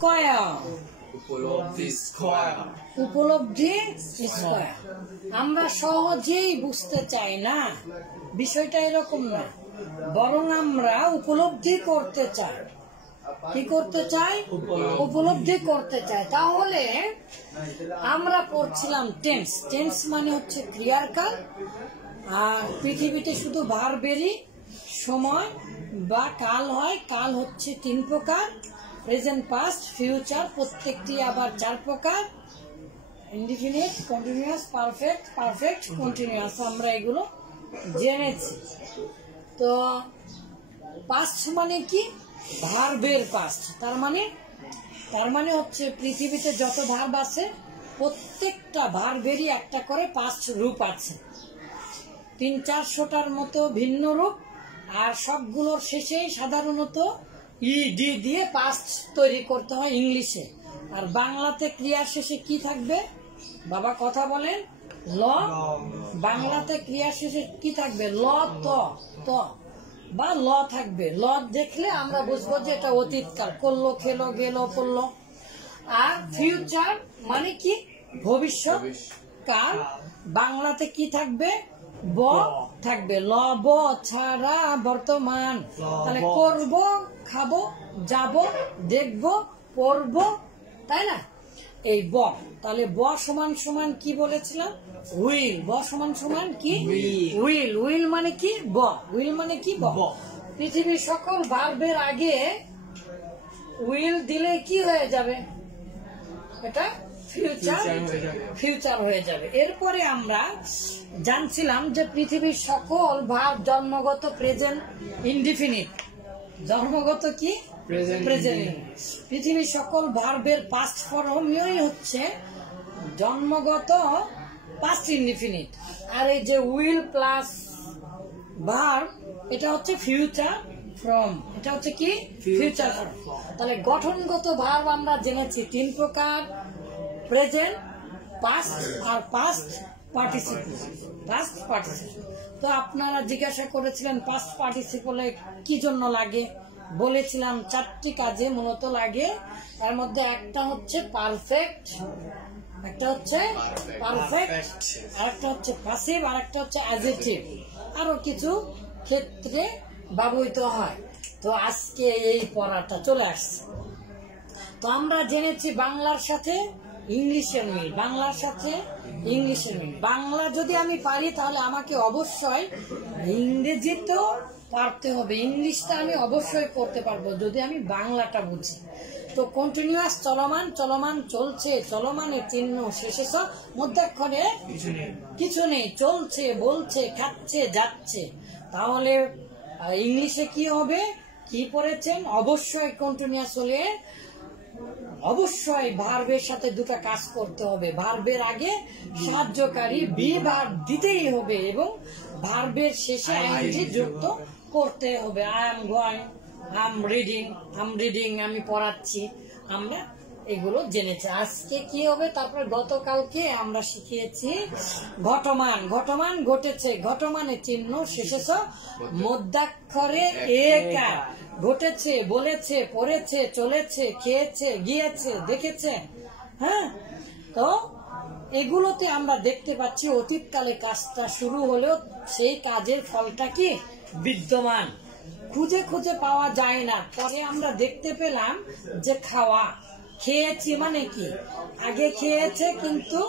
Square, উপলব্ধি square, উপলব্ধি square. আমরা সহজেই বুঝতে চাই না, বিষয়টা এরকম না, বরং আমরা উপলব্ধি করতে চাই। কি করতে চাই? উপলব্ধি করতে চাই। তাহলে আমরা পড়ছিলাম টেন্স। টেন্স মানে হচ্ছে ক্রিয়ার কাল, আর পৃথিবীতে শুধু ভার্বেরই সময় বা কাল হয়। কাল হচ্ছে 3 প্রকার, প্রেজেন্ট, পাস্ট, ফিউচার, প্রত্যেকটি আবার 4 প্রকার, indefinite, continuous, perfect, perfect continuous. আমরা এগুলো জেনেছি। তো পাস্ট মানে কি? ভার্বের পাস্ট। তার মানে হচ্ছে পৃথিবীতে যত ভার্ব আছে প্রত্যেকটা ভার্বেরই একটা করে পাস্ট রূপ আছে, 300-400টার মতো ভিন্ন রূপ, আর সবগুলোর শেষেই সাধারণত ইডি দিয়ে পাস্ট তৈরি করতে হয় ইংলিশে। আর বাংলাতে ক্রিয়ার শেষে কি থাকবে? বাবা কথা বলেন। ল। বাংলাতে ক্রিয়ার শেষে কি থাকবে? ল, ত বা ল থাকবে। ল দেখলে আমরা বুঝবো যে এটা অতীতকাল, করলো, খেলো, গেল, পড়লো। আর ফিউচার মানে কি? ভবিষ্যৎ কাল। বাংলাতে কি থাকবে? ব থাকবে। ল, ব ছাড়া বর্তমান। তাহলে করব, খাবো, যাব, দেখব, পড়ব, তাই না? এই ব। তাহলে ব সমান সমান কি বলেছিলাম? উইল। ব সমান সমান কি? উইল। উইল মানে কি? ব। উইল মানে কি? ব। পৃথিবীর সকল ভার্বের আগে উইল দিলে কি হয়ে যাবে? এটা ফিউচার হয়ে যাবে। এরপরে আমরা জানছিলাম যে পৃথিবীর সকল ভার্ব জন্মগত প্রেজেন্ট ইনডিফিনিট। জন্মগত কি? প্রেজেন্ট। পৃথিবীর সকল ভার্বের পাস্ট ফর্মই হচ্ছে জন্মগত পাস্ট ইনডিফিনিট। আর এই যে উইল প্লাস ভার্ব, এটা হচ্ছে ফিউচার ফর্ম। এটা হচ্ছে কি? Future form. তাহলে গঠনগত ভার্ব আমরা জেনেছি 3 প্রকার, প্রেজেন্ট, পাস্ট আর পাস্ট পার্টিসিপল। Past participle. তো আপনারা জিজ্ঞাসা করেছিলেন পাস্ট পার্টিসিপলে কি জন্য লাগে? বলেছিলাম 4টি কাজে মূলত লাগে। এর মধ্যে একটা হচ্ছে পারফেক্ট, একটা হচ্ছে পারফেক্ট, আরেকটা হচ্ছে প্যাসিভ, আরেকটা হচ্ছে অ্যাডজেক্টিভ। আরো কিছু ক্ষেত্রে ব্যবহৃত হয়। তো আজকে এই পড়াটা চলে আসছে। তো আমরা জেনেছি বাংলার সাথে ইংলিশের মিল, বাংলার সাথে ইংলিশের মিল। বাংলা যদি আমি পারি তাহলে আমাকে অবশ্যই ইংরেজিতেও পারতে হবে, ইংলিশটা আমি অবশ্যই করতে পারবো যদি আমি বাংলাটা বুঝি। তো কন্টিনিউয়াস, চলমান, চলমান, চলছে, চলমানের চিহ্ন শেষে মধ্যাক্ষরে কিছু নেই, চলছে, বলছে, খাচ্ছে, যাচ্ছে। তাহলে ইংলিশে কি হবে? কি পড়েছেন? অবশ্যই কন্টিনিউয়াস হলে অবশ্যই ভার্বের সাথে দুটো কাজ করতে হবে। ভার্বের আগে সাহায্যকারী বি ভার্ব দিতেই হবে এবং ভার্বের শেষে আইএনজি যুক্ত করতে হবে। I am going, I am reading, আমি পড়াচ্ছি। আমরা এগুলো জেনেছি। আজকে কি হবে? তারপরে গতকালকে আমরা শিখিয়েছি ঘটমান। ঘটমান ঘটেছে, ঘটমানের চিহ্ন শেষে মধ্যাক্ষরে একার। ঘটেছে, বলেছে, পড়েছে, চলেছে, খেয়েছে, গিয়েছে, দেখেছে। হ্যাঁ, তো এগুলোতে আমরা দেখতে পাচ্ছি অতীতকালে কাজটা শুরু হলেও সেই কাজের ফলটা কি বিদ্যমান, খুঁজে খুঁজে পাওয়া যায় না। পরে আমরা দেখতে পেলাম যে খাওয়া, খেয়েছি মানে কি আগে খেয়েছে কিন্তু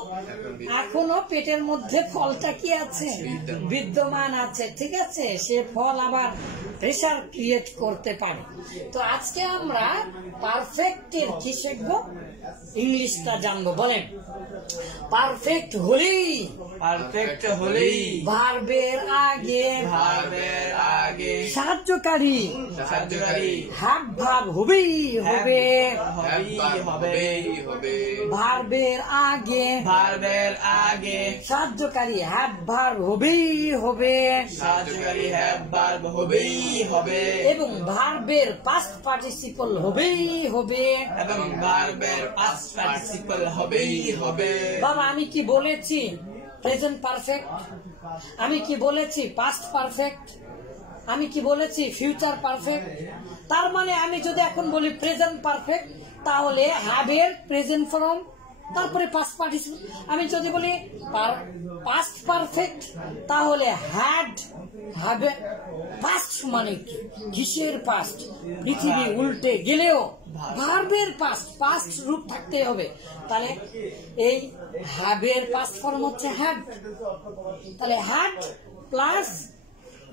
এখনো পেটের মধ্যে ফলটা কি আছে, বিদ্যমান আছে। ঠিক আছে, সে ফল আবার প্রেসার ক্রিয়েট করতে পারে। তো আজকে আমরা পারফেক্টের কি শিখবো, ইংলিশটা জানবো। বলেন, পারফেক্ট হলেই, পারফেক্ট হলেই ভার্বের আগে, ভার্বের আগে সাহায্যকারী, সাহায্যকারী হ্যাভ ভার্ব হবেই হবে, হবেই হবে। ভার্বের আগে, ভার্বের আগে সাহায্যকারী হ্যাভ ভার্ব হবেই হবে, সাহায্যকারী হ্যাভ ভার্ব হবেই হবে এবং ভার্বের পাস্ট পার্টিসিপল হবেই হবে। এবং ভার্বের পাস্ট পার্টিসিপল হবেই হবে। বাবা, আমি কি বলেছি প্রেজেন্ট পারফেক্ট, আমি কি বলেছি পাস্ট পারফেক্ট, আমি কি বলেছি ফিউচার পারফেক্ট। তার মানে আমি যদি এখন বলি প্রেজেন্ট পারফেক্ট, তাহলে হ্যাভ এর প্রেজেন্ট ফর্ম, তারপরে পাস্ট পার্টিসিপল। আমি যদি বলি পাস্ট পারফেক্ট, তাহলে হ্যাড, হ্যাভ পাস্ট মানে কি, কিসের পাস্ট? পৃথিবী উল্টে গেলেও ভার্বের পাস্ট, পাস্ট রূপ থাকতে হবে। তাহলে এই হ্যাভের পাস্ট ফর্ম হচ্ছে হ্যাড, তাহলে হ্যাড প্লাস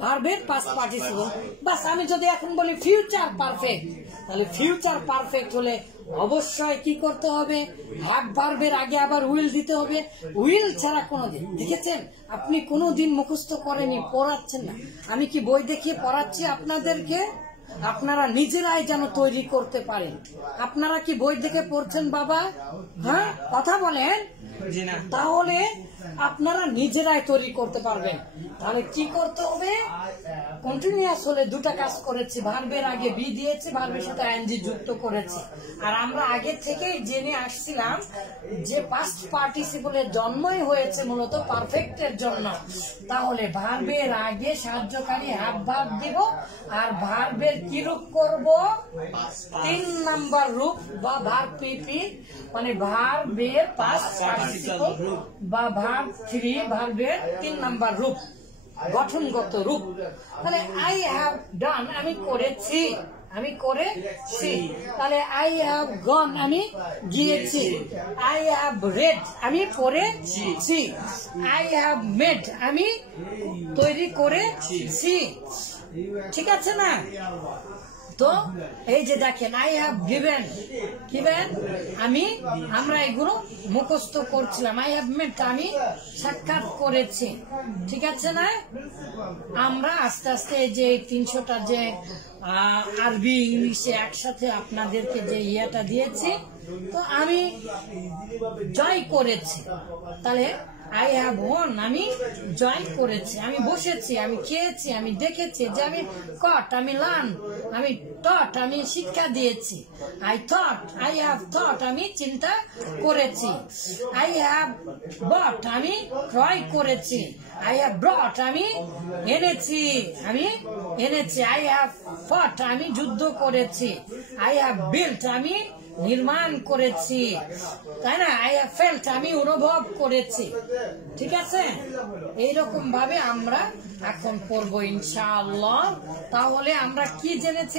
ভার্বের পাস্ট পার্টিসিপল। বাস, আমি যদি এখন বলি ফিউচার পারফেক্ট, তাহলে ফিউচার পারফেক্ট হলে অবশ্যই কি করতে হবে? হ্যাভ ভার্বের আগে আবার উইল দিতে হবে। উইল ছাড়া কোনোদিন, দেখেছেন আপনি কোনোদিন মুখস্থ করেনি, পড়াচ্ছেন না, আমি কি বই দেখিয়ে পড়াচ্ছি আপনাদেরকে? আপনারা নিজেরাই যেন তৈরি করতে পারেন। আপনারা কি বই দেখে পড়ছেন বাবা? হ্যাঁ, কথা বলেন। জি না। তাহলে আপনারা নিজেরাই তৈরি করতে পারবেন। তাহলে কি করতে হবে? কন্টিনিউয়াস হলে দুটা কাজ করেছি, ভার্বের আগে বি দিয়েছি, ভার্বের সাথে আইএনজি যুক্ত করেছি। আর আমরা আগে থেকেই জেনে আসছিলাম যে পাস্ট পার্টিসিপলের জন্মই হয়েছে মূলত পারফেক্টের জন্য। তাহলে ভার্বের আগে সাহায্যকারী হ্যাভ ভার্ব দিব, আর ভার্বের কি রূপ করব? 3 নাম্বার রূপ বা ভার্ব পিপি, মানে ভার্বের পাস্ট পার্টিসিপল বা ভার্ব 3, ভার্বের 3 নাম্বার রূপ, গঠনগত রূপ। তাহলে আই হ্যাভ ডান, আমি করেছি, আমি করেছি। তাহলে আই হ্যাভ গন, আমি গিয়েছি। আই হ্যাভ রেড, আমি পড়েছি। আই হ্যাভ মেড, আমি তৈরি করেছি। ঠিক আছে না? তো এই যে দেখেন, আই হ্যাভ গিভেন, গিভেন আমরা এগুলো মুখস্থ করছিলাম। আই হ্যাভ মেট, আমি সাক্ষাৎ করেছি। ঠিক আছে না? আমরা আস্তে আস্তে যে 300টা যে আরবি ইংলিশে একসাথে আপনাদেরকে যে ইয়েটা দিয়েছি, তো আমি জয় করেছি। তাহলে আই হ্যাভ ওয়ান, আমি জয় করেছি, আমি বসেছি, আমি খেয়েছি, আমি দেখেছি, যে আমি কট, আমি লার্ন, আমি টট, আমি শিক্ষা দিয়েছি। I thought, I have thought, আমি চিন্তা করেছি। আই হ্যাভ বট, আমি ক্রয় করেছি। আই হ্যাভ ব্রট, আমি এনেছি, আমি এনেছি। আই হ্যাভ ফট, আমি যুদ্ধ করেছি। আই হ্যাভ বিল্ট, আমি নির্মাণ করেছি, তাই না? আই হ্যাভ ফেল্ট, আমি অনুভব করেছি। ঠিক আছে? এইরকম ভাবে আমরা এখন পড়বো ইনশাআল্লাহ। তাহলে আমরা কি জেনেছি?